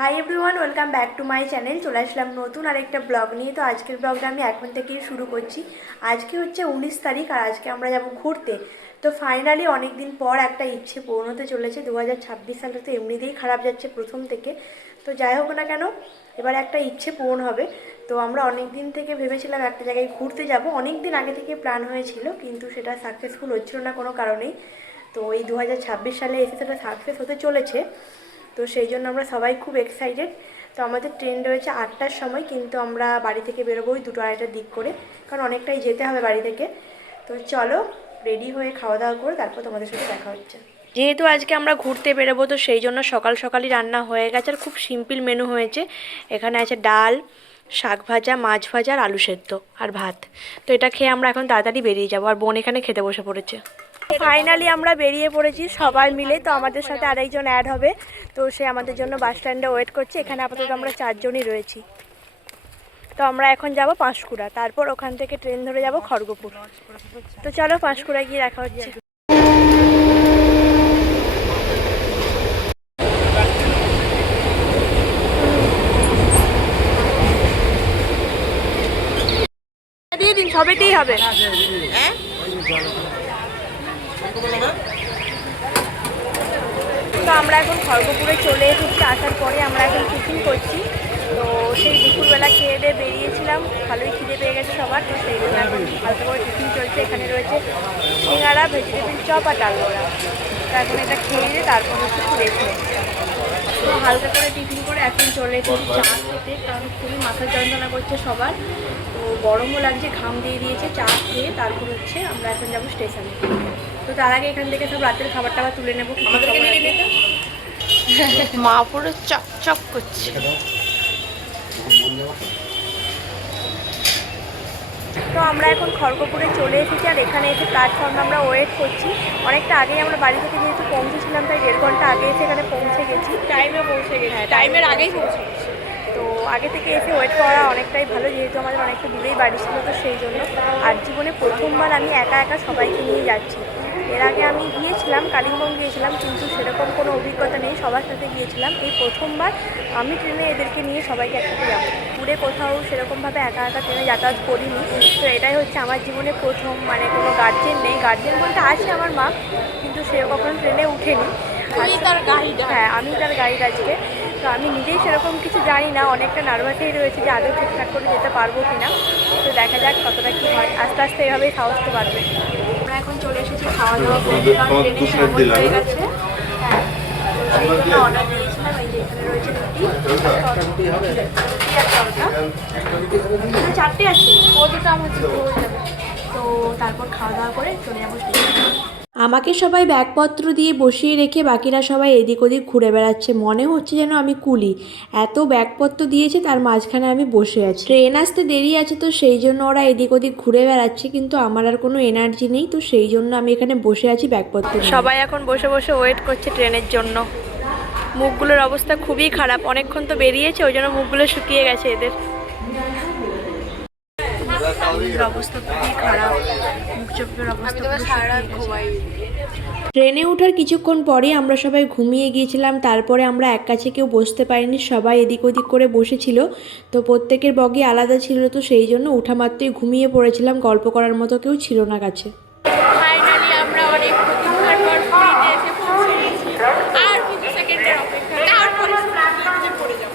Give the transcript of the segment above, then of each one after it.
Hi everyone, welcome back to my channel. চলে আসলাম নতুন আরেকটা ব্লগ নিয়ে। তো আজকের ব্লগটা আমি এখন থেকেই শুরু করছি। আজকে হচ্ছে 19 তারিখ আর আজকে আমরা যাব ঘুরতে। তো ফাইনালি অনেক দিন পর একটা ইচ্ছে পূরণ হতে চলেছে। 2026 সালটা তো এমনিতেই খারাপ যাচ্ছে প্রথম থেকে। তো যাই হোক না কেন, এবার একটা ইচ্ছে পূরণ হবে। তো আমরা অনেক দিন থেকে ভেবেছিলাম একটা জায়গায় ঘুরতে যাব, অনেক দিন আগে থেকে প্ল্যান হয়েছিল, কিন্তু সেটা সাকসেসফুল হচ্ছিল না কোনো কারণেই। তো এই 2026 সালে এসে সেটা সাকসেস হতে চলেছে। তো সেই জন্য আমরা সবাই খুব এক্সাইটেড। তো আমাদের ট্রেন রয়েছে 8টার সময়, কিন্তু আমরা বাড়ি থেকে বেরোবো ওই 2-2:30টার দিক করে, কারণ অনেকটাই যেতে হবে বাড়ি থেকে। তো চলো রেডি হয়ে খাওয়া দাওয়া করে তারপর তোমাদের সাথে দেখা হচ্ছে। যেহেতু আজকে আমরা ঘুরতে বেরোবো, তো সেই জন্য সকাল সকালই রান্না হয়ে গেছে আর খুব সিম্পল মেনু হয়েছে। এখানে আছে ডাল, শাক ভাজা, মাছ ভাজা আর আলু সেদ্ধ আর ভাত। তো এটা খেয়ে আমরা এখন তাড়াতাড়ি বেরিয়ে যাবো, আর বোন এখানে খেতে বসে পড়েছে। ফাইনালি আমরা বেরিয়ে পড়েছি সবাই মিলে। তো আমাদের সাথে আরেকজন অ্যাড হবে, তো সে আমাদের জন্য বাস স্ট্যান্ডে ওয়েট করছে। এখানে আপাতত আমরা 4জনই রয়েছি। তো আমরা এখন যাব পাঁশকুড়া, তারপর ওখান থেকে ট্রেন ধরে যাব খড়গপুর। তো চলো পাঁশকুড়া গিয়ে দেখা হচ্ছে। দিয়ে দিন, সবেতেই হবে। তো আমরা এখন খড়গপুরে চলে এসেছি। আসার পরে আমরা এখন টিফিন করছি। তো সেই দুপুরবেলা খেয়ে দিয়ে বেরিয়েছিলাম, ভালোই খিদে পেয়ে গেছে সবার। তো সেই জন্য এখন হালকা করে টিফিন চলছে। এখানে রয়েছে সিঙ্গাড়া, ভেজিটেবিল চপ আর ডাল বড়া। তো এখন এটা খেয়ে দিয়ে তারপর হচ্ছে একটু রেখে। তো হালকা করে টিফিন করে এখন চলে এসেছি চা খেতে, কারণ খুবই মাথা যন্ত্রণা করছে সবার। তো গরমও লাগছে, ঘাম দিয়ে দিয়েছে। চা খেয়ে তারপর হচ্ছে আমরা এখন যাবো স্টেশনে। তো তার আগে এখান থেকে সব রাতের খাবার টাবার তুলে নেবো। মা পুরো চকচক করছে। তো আমরা এখন খড়গপুরে চলে এসেছি, আর এখানে এসে প্ল্যাটফর্মে আমরা ওয়েট করছি। অনেকটা আগেই আমরা বাড়ি থেকে যেহেতু পৌঁছেছিলাম, তাই 1.5 ঘন্টা আগে এসে এখানে পৌঁছে গেছি। টাইমে পৌঁছে গেছি, হ্যাঁ টাইমের আগেই পৌঁছে গেছি। তো আগে থেকে এসে ওয়েট করা অনেকটাই ভালো, যেহেতু আমাদের অনেকটা দূরেই বাড়ি ছিল, তো সেই জন্য। আর জীবনে প্রথমবার আমি একা একা সবাইকে নিয়ে যাচ্ছি। এর আগে আমি গিয়েছিলাম, কালিম্পং গিয়েছিলাম, কিন্তু সেরকম কোনো অভিজ্ঞতা নেই, সবার সাথে গিয়েছিলাম। এই প্রথমবার আমি ট্রেনে এদেরকে নিয়ে সবাইকে একসাথে যাবো। দূরে কোথাও সেরকমভাবে একা একা ট্রেনে যাতায়াত করিনি। তো এটাই হচ্ছে আমার জীবনে প্রথম, মানে কোনো গার্জেন নেই। গার্জেন বলতে আছে আমার মা, কিন্তু সে কখনো ট্রেনে উঠেনি। তার গাইড, হ্যাঁ আমি তার গাইড আজকে। তো আমি নিজেই সেরকম কিছু জানি না, অনেকটা নার্ভাসই রয়েছে যে আদৌ ঠিকঠাক করে যেতে পারবো কি না। তো দেখা যাক কতটা কী হয়, আস্তে আস্তে এভাবেই সাহস তো বাড়বে। আমরা এখন চলে এসেছি খাওয়া দাওয়া করতে, কারণ ট্রেনের সময় হয়ে গেছে। হ্যাঁ, তো সেই জন্য অর্ডার দিয়েছিলাম। এই যে এখানে রয়েছে রুটি আর তরকা, 4টে আছে, ও দুটো আমার হয়ে যাবে। তো তারপর খাওয়া দাওয়া করে চলে যাবো। আমাকে সবাই ব্যাগপত্র দিয়ে বসিয়ে রেখে বাকিরা সবাই এদিক ওদিক ঘুরে বেড়াচ্ছে। মনে হচ্ছে যেন আমি কুলি, এত ব্যাগপত্র দিয়েছে, তার মাঝখানে আমি বসে আছি। ট্রেন আসতে দেরি আছে, তো সেই জন্য ওরা এদিক ওদিক ঘুরে বেড়াচ্ছে, কিন্তু আমার আর কোনো এনার্জি নেই। তো সেই জন্য আমি এখানে বসে আছি ব্যাগপত্র। সবাই এখন বসে বসে ওয়েট করছে ট্রেনের জন্য। মুখগুলোর অবস্থা খুবই খারাপ, অনেকক্ষণ তো বেরিয়েছে, ওই জন্য মুখগুলো শুকিয়ে গেছে এদের। অবস্থা খুবই খারাপ, মুখ চোখের অবস্থা। ট্রেনে ওঠার কিছুক্ষণ পরেই আমরা সবাই ঘুমিয়ে গিয়েছিলাম। তারপরে আমরা এক কাছে কেউ বসতে পারিনি, সবাই এদিক ওদিক করে বসেছিল। তো প্রত্যেকের বগি আলাদা ছিল, তো সেই জন্য উঠা মাত্রই ঘুমিয়ে পড়েছিলাম, গল্প করার মতো কেউ ছিল না কাছে। ফাইনালি আমরা অনেক প্রতীক্ষার পর পুরীতে এসে পৌঁছে গেছি। আর কিছু সেকেন্ডের অপেক্ষা, তারপরে পড়ে যাবো।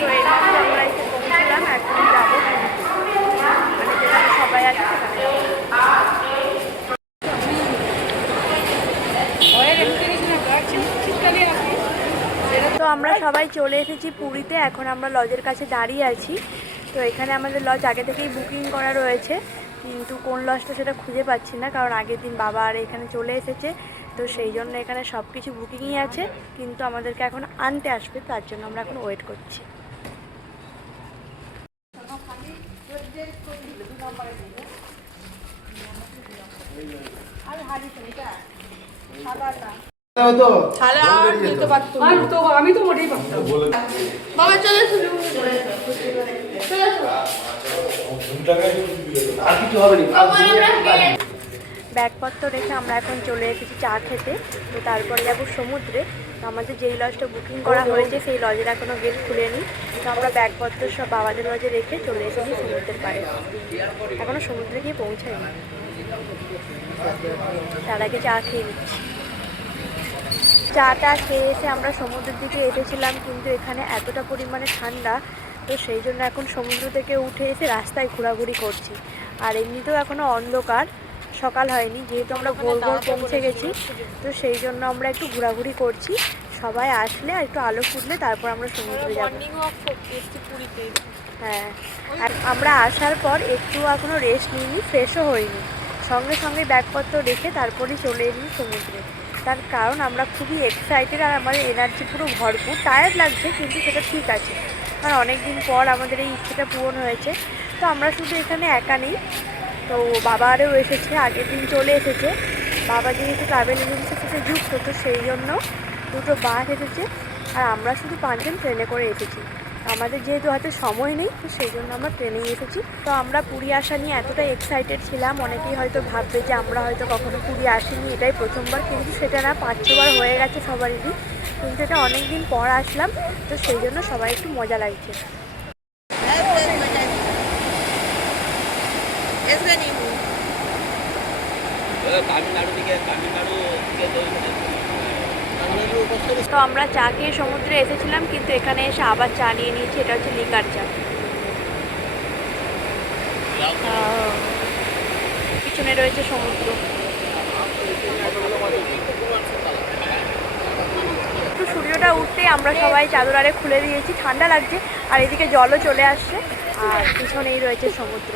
তো এইভাবে আমরা এসে পৌঁছলাম, এখন যাবো মানে যেখানে সবাই আছে সেখানে। তো আমরা সবাই চলে এসেছি পুরীতে, এখন আমরা লজের কাছে দাঁড়িয়ে আছি। তো এখানে আমাদের লজ আগে থেকেই বুকিং করা রয়েছে, কিন্তু কোন লজটা সেটা খুঁজে পাচ্ছি না, কারণ আগের দিন বাবা আর এখানে চলে এসেছে। তো সেই জন্য এখানে সব কিছু বুকিংই আছে, কিন্তু আমাদেরকে এখন আনতে আসবে, তার জন্য আমরা এখন ওয়েট করছি। আমি তো মোটেই পারতাম। বাবা চলে ব্যাগপত্র রেখে আমরা এখন চলে এসেছি চা খেতে। তো তারপরে যাবো সমুদ্রে। আমাদের যেই লজটা বুকিং করা হয়েছে সেই লজের এখনও গেট খুলেনি। তো আমরা ব্যাগপত্র সব বাবাদের লজে রেখে চলে এসেছি সমুদ্রের পাড়ে। এখনও সমুদ্রে গিয়ে পৌঁছায়নি, তার আগে চা খেয়ে নিচ্ছি। চাটা খেয়ে এসে আমরা সমুদ্রের দিকে এসেছিলাম, কিন্তু এখানে এতটা পরিমাণে ঠান্ডা, তো সেই জন্য এখন সমুদ্র থেকে উঠে এসে রাস্তায় ঘোরাঘুরি করছি। আর এমনিতেও এখনও অন্ধকার, সকাল হয়নি, যেহেতু আমরা ভোর ভোর পৌঁছে গেছি, তো সেই জন্য আমরা একটু ঘোরাঘুরি করছি। সবাই আসলে আর একটু আলো ফুটলে তারপর আমরা সমুদ্রে যাব। হ্যাঁ, আর আমরা আসার পর একটু এখনও রেস্ট নিইনি, ফ্রেশও হইনি, সঙ্গে সঙ্গে ব্যাগপত্র রেখে তারপরেই চলে এলি সমুদ্রে। তার কারণ আমরা খুবই এক্সাইটেড আর আমাদের এনার্জি পুরো ভরপুর। টায়ার্ড লাগছে কিন্তু সেটা ঠিক আছে, কারণ অনেক দিন পর আমাদের এই ইচ্ছেটা পূরণ হয়েছে। তো আমরা শুধু এখানে একা নেই, তো বাবা আরও এসেছে, আগের দিন চলে এসেছে। বাবা যেহেতু ট্রাভেল এজেন্সির সাথে যুক্ত, তো সেই জন্য দুটো বাস এসেছে, আর আমরা শুধু 5 জন ট্রেনে করে এসেছি। আমাদের যেহেতু হাতে সময় নেই, তো সেই জন্য আমরা ট্রেনেই এসেছি। তো আমরা পুরী আসা নিয়ে এতটা এক্সাইটেড ছিলাম, অনেকেই হয়তো ভাববে যে আমরা হয়তো কখনো পুরী আসিনি, এটাই প্রথমবার, কিন্তু সেটা না, 5-6 বার হয়ে গেছে সবারই, কিন্তু এটা অনেক দিন পর আসলাম, তো সেই জন্য সবাই একটু মজা লাগছে। তো আমরা চা খেয়ে সমুদ্রে এসেছিলাম, কিন্তু এখানে এসে আবার চা নিয়ে নিয়েছি। এটা হচ্ছে লিকার চা। পিছনে রয়েছে সমুদ্র। একটু সূর্যটা উঠতে আমরা সবাই চাদর আরে খুলে দিয়েছি, ঠান্ডা লাগছে, আর এদিকে জলও চলে আসছে, আর পিছনেই রয়েছে সমুদ্র।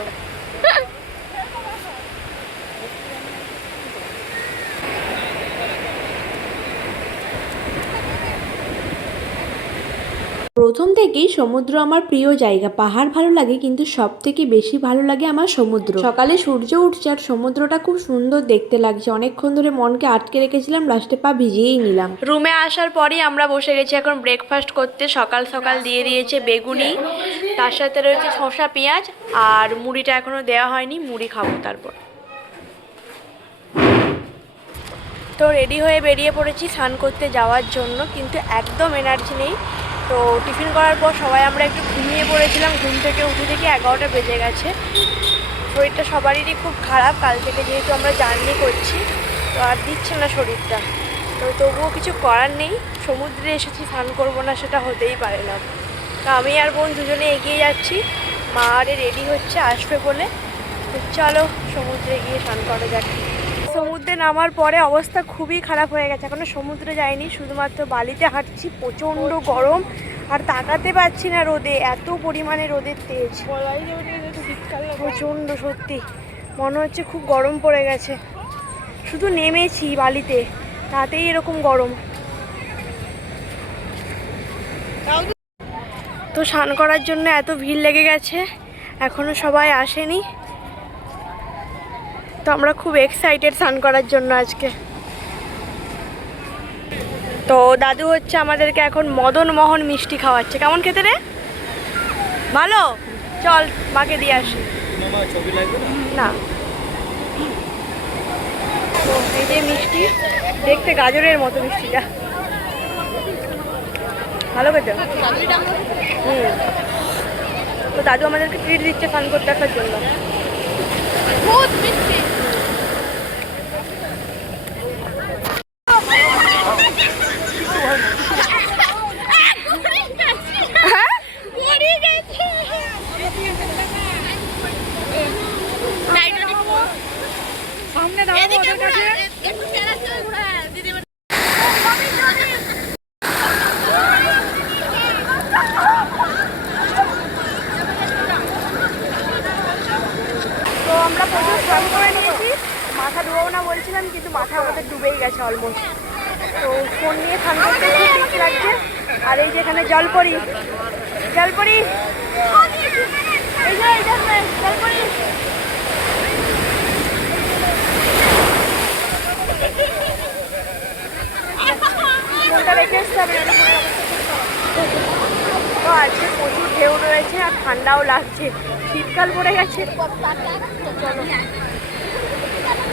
প্রথম থেকেই সমুদ্র আমার প্রিয় জায়গা। পাহাড় ভালো লাগে, কিন্তু সব থেকে বেশি ভালো লাগে আমার সমুদ্র। সকালে সূর্য উঠছে আর সমুদ্রটা খুব সুন্দর দেখতে লাগছে। অনেকক্ষণ ধরে মনকে আটকে রেখেছিলাম, লাস্টে পা ভিজিয়েই নিলাম। রুমে আসার পরই আমরা বসে গেছি এখন ব্রেকফাস্ট করতে। সকাল সকাল দিয়ে দিয়েছে বেগুনি, তার সাথে রয়েছে শসা পেঁয়াজ, আর মুড়িটা এখনও দেওয়া হয়নি, মুড়ি খাবো তারপর। তো রেডি হয়ে বেরিয়ে পড়েছি স্নান করতে যাওয়ার জন্য, কিন্তু একদম এনার্জি নেই। তো টিফিন করার পর সবাই আমরা একটু ঘুমিয়ে পড়েছিলাম, ঘুম থেকে উঠে দেখি 11টা বেজে গেছে। শরীরটা সবারই খুব খারাপ, কাল থেকে যেহেতু আমরা জার্নি করছি, তো আর দিচ্ছে না শরীরটা। তো তবুও কিছু করার নেই, সমুদ্রে এসেছি, স্নান করবো না সেটা হতেই পারে না। তো আমি আর বোন দুজনে এগিয়ে যাচ্ছি, মা আরে রেডি হচ্ছে আসবে বলে। তো চলো সমুদ্রে গিয়ে স্নান করা যাক। সমুদ্রে নামার পরে অবস্থা খুবই খারাপ হয়ে গেছে, এখনো সমুদ্রে যাইনি, শুধুমাত্র বালিতে হাঁটছি। প্রচণ্ড গরম, আর তাকাতে পারছি না রোদে, এত পরিমাণে রোদের তেজ, প্রচণ্ড। সত্যি মনে হচ্ছে খুব গরম পড়ে গেছে। শুধু নেমেছি বালিতে, তাতেই এরকম গরম। তো স্নান করার জন্য এত ভিড় লেগে গেছে, এখনো সবাই আসেনি। তো আমরা খুব এক্সাইটেড স্নান করার জন্য আজকে। তো দাদু হচ্ছে আমাদেরকে এখন মদন মোহন মিষ্টি খাওয়াচ্ছে। কেমন খেতে রে? ভালো, চল মাকে দিয়ে আসি। না, তো এই যে মিষ্টি, দেখতে গাজরের মতো মিষ্টিটা, ভালো খেতে। তো দাদু আমাদেরকে ট্রিট দিচ্ছে স্নান করতে আসার জন্য। সামনে দাঁড়াবো ওদের কাছে। তো আমরা প্রচুর স্নান করে নিয়েছি, মাথা ডুবাবো না বলছিলাম, কিন্তু মাথা আমাদের ডুবেই গেছে অলমোস্ট। তো ফোন নিয়ে স্নান করতে খুব ঠিক লাগছে। আর এই যেখানে জলপরি, জলপরি, এই যে জলপরি, ফোনটা রেখে আসতে হবে। তো আজকে প্রচুর ঢেউ রয়েছে আর ঠান্ডাও লাগছে, শীতকাল পড়ে গেছে। চলো,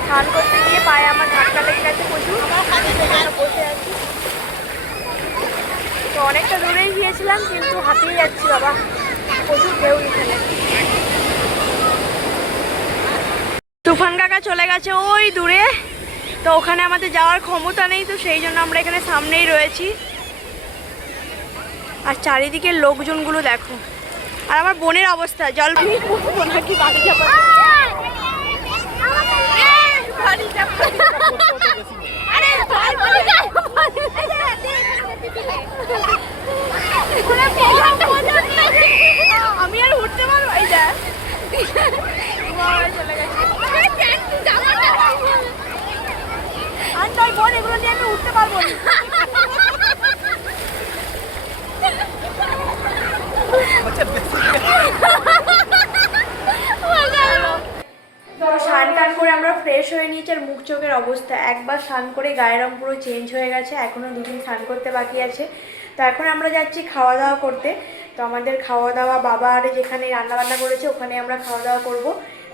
স্নান করতে গিয়ে পায়ে আমার ধাক্কা লেগে গেছে প্রচুর, বসে আছি। তো অনেকটা দূরেই গিয়েছিলাম, কিন্তু হাতেই যাচ্ছি বাবা, প্রচুর ঢেউ এখানে। তুফান কাকা চলে গেছে ওই দূরে, তো ওখানে আমাদের যাওয়ার ক্ষমতা নেই, তো সেই জন্য আমরা এখানে সামনেই রয়েছি। আর চারিদিকে লোকজনগুলো দেখো। আর আমার বোনের অবস্থা, জল নাকি বাড়ি যাবো, আমি আর উঠতে পারবো। এই যা চলে গেছে, আর নয় বোন, এগুলো নিয়ে আমি উঠতে পারবো না। স্নান টান করে আমরা ফ্রেশ হয়ে নিয়েছি, আর মুখ চোখের অবস্থা, একবার স্নান করে গায়ের রং পুরো চেঞ্জ হয়ে গেছে। এখনও দুদিন স্নান করতে বাকি আছে। তো এখন আমরা যাচ্ছি খাওয়া দাওয়া করতে। তো আমাদের খাওয়া দাওয়া বাবা আর যেখানে রান্নাবান্না করেছে ওখানে আমরা খাওয়া দাওয়া করব,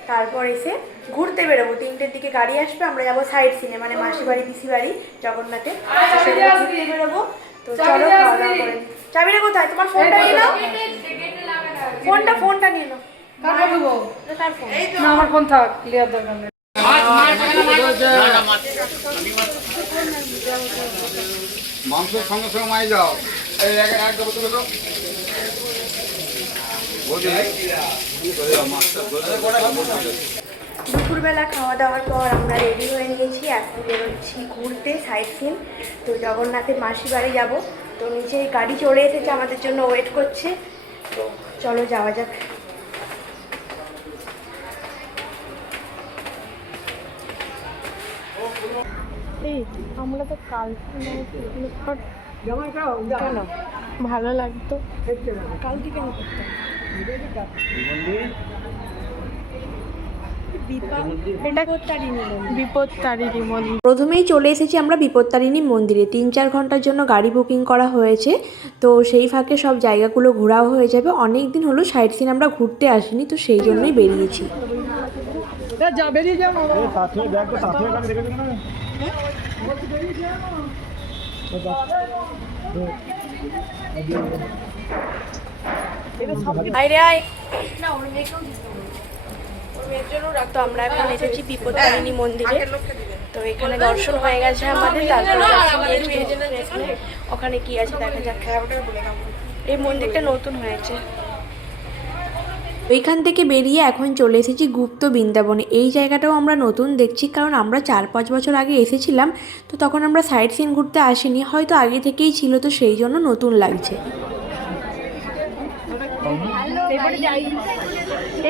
তারপর এসে ঘুরতে বেরোবো। 3টের দিকে গাড়ি আসবে, আমরা যাবো সাইড সিনে, মানে মাসি বাড়ি পিসি বাড়ি জগন্নাথে, ঘুরতে বেরোবো। তো চলো খাওয়া দাওয়া করে নিই। চাবিটা কোথায়? তোমার ফোনটা নিয়ে নাও, ফোনটা নিয়ে নাও। আমার ফোন থাক, ক্লিয়ার দরকার নেই। মাংসের সঙ্গে সঙ্গে মাই যাও, এই এক দেবো তুলে দাও। দুপুরবেলা খাওয়া দাওয়ার পর আমরা রেডি হয়ে নিয়েছি, এখন বেরোচ্ছি ঘুরতে সাইড সিন। তো জগন্নাথের মাসি বাড়ি যাবো। তো নিচে গাড়ি চলে এসেছে, আমাদের জন্য ওয়েট করছে। তো চলো যাওয়া যাক। আমরা তো কাল কেন ভালো লাগতো, কালকে কেন করতাম? বিপত্তারিণী মন্দির। প্রথমেই চলে এসেছি আমরা বিপত্তারিণী মন্দিরে। 3-4 ঘন্টার জন্য গাড়ি বুকিং করা হয়েছে, তো সেই ফাঁকে সব জায়গাগুলো ঘোরাও হয়ে যাবে। অনেক দিন হলো সাইড সিন আমরা ঘুরতে আসিনি, তো সেই জন্যই বেরিয়েছি। তো আমরা এখন এসেছি বিপত্তারিণী মন্দিরে। তো এখানে দর্শন হয়ে গেছে আমাদের, তারপরে ওখানে কি আছে দেখা যাক। এই মন্দিরটা নতুন হয়েছে। ওইখান থেকে বেরিয়ে এখন চলে এসেছি গুপ্ত বৃন্দাবনে। এই জায়গাটাও আমরা নতুন দেখছি, কারণ আমরা 4-5 বছর আগে এসেছিলাম, তো তখন আমরা সাইড সিন ঘুরতে আসিনি, হয়তো আগে থেকেই ছিল, তো সেই জন্য নতুন লাগছে।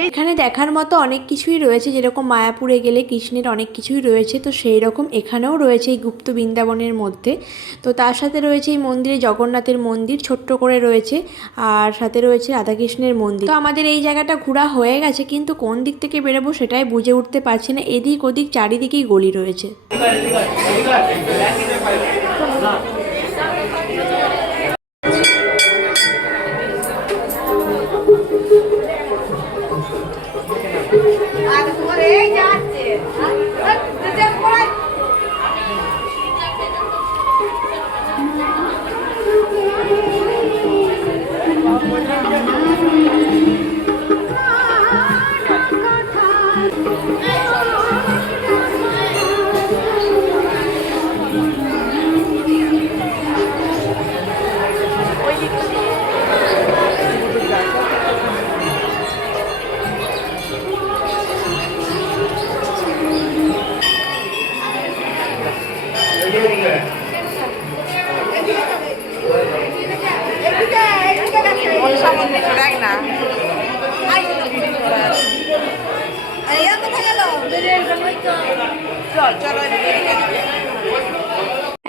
এখানে দেখার মতো অনেক কিছুই রয়েছে, যেরকম মায়াপুরে গেলে কৃষ্ণের অনেক কিছুই রয়েছে, তো সেই রকম এখানেও রয়েছে এই গুপ্ত বৃন্দাবনের মধ্যে। তো তার সাথে রয়েছে এই মন্দিরে জগন্নাথের মন্দির ছোট্ট করে রয়েছে, আর সাথে রয়েছে রাধাকৃষ্ণের মন্দির। তো আমাদের এই জায়গাটা ঘোরা হয়ে গেছে, কিন্তু কোন দিক থেকে বেরোবো সেটাই বুঝে উঠতে পারছি না। এদিক ওদিক চারিদিকেই গলি রয়েছে।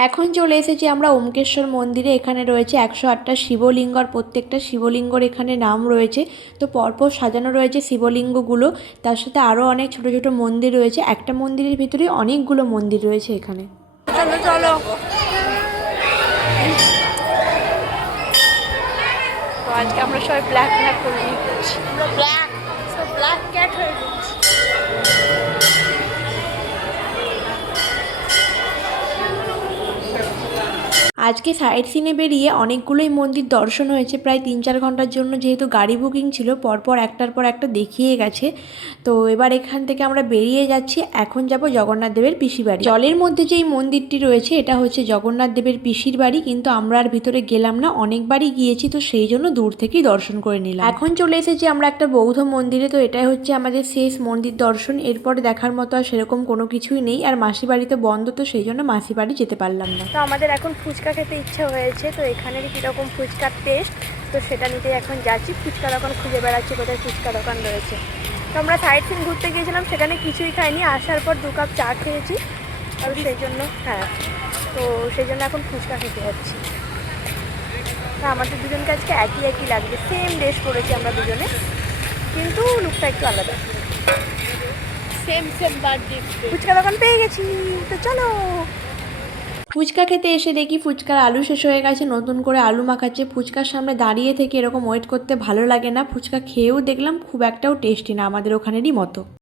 এখন চলে এসেছি আমরা ওমকেশ্বর মন্দিরে। এখানে রয়েছে 108টা শিবলিঙ্গ, আর প্রত্যেকটা শিবলিঙ্গর এখানে নাম রয়েছে। তো পরপর সাজানো রয়েছে শিবলিঙ্গগুলো, তার সাথে আরও অনেক ছোট ছোট মন্দির রয়েছে। একটা মন্দিরের ভিতরে অনেকগুলো মন্দির রয়েছে এখানে। চলো চলো, তো আজকে আমরা সবাই ব্ল্যাক করে নিচ্ছি, ব্ল্যাক ক্যাট হয়ে যাচ্ছি। আজকে সাইট সিনে বেরিয়ে অনেকগুলোই মন্দির দর্শন হয়েছে প্রায় 3-4 ঘন্টার জন্য, যেহেতু গাড়ি বুকিং ছিল পরপর একটার পর একটা দেখিয়ে গেছে। তো এবার এখান থেকে আমরা বেরিয়ে যাচ্ছি, এখন যাব জগন্নাথ দেবের পিসির বাড়ি। জলের মধ্যে যেই মন্দিরটি রয়েছে এটা হচ্ছে জগন্নাথ দেবের পিসির বাড়ি, কিন্তু আমরা আর ভিতরে গেলাম না, অনেকবারই গিয়েছি তো সেই জন্য দূর থেকেই দর্শন করে নিলাম। এখন চলে এসেছি আমরা একটা বৌদ্ধ মন্দিরে, তো এটাই হচ্ছে আমাদের শেষ মন্দির দর্শন। এরপরে দেখার মতো আর সেরকম কোনো কিছুই নেই, আর মাসি বাড়িতে বন্ধ তো সেই জন্য মাসি বাড়ি যেতে পারলাম না। তো আমাদের এখন ফুচকা খেতে ইচ্ছে হয়েছে, তো এখানের কীরকম ফুচকার টেস্ট তো সেটা নিতে এখন যাচ্ছি। ফুচকা দোকান খুঁজে বেড়াচ্ছি কোথায় ফুচকা দোকান রয়েছে। তো আমরা সাইড সিন ঘুরতে গিয়েছিলাম, সেখানে কিছুই খাইনি, আসার পর 2 কাপ চা খেয়েছি, আর সেই জন্য তো সেই জন্য এখন ফুচকা খেতে যাচ্ছি। তা আমাদের দুজনকে আজকে একই একই লাগছে, সেম ড্রেস পরেছি আমরা দুজনে, কিন্তু লুকটা একটু আলাদা। Same birthday. ফুচকা দোকান পেয়ে গেছি, তো চলো। ফুচকা খেতে এসে দেখি ফুচকার আলু শেষ হয়ে গেছে, নতুন করে আলু মাখাচ্ছে। ফুচকার সামনে দাঁড়িয়ে থেকে এরকম ওয়েট করতে ভালো লাগে না। ফুচকা খেয়েও দেখলাম খুব একটাও টেস্টি না, আমাদের ওখানেরই মতো।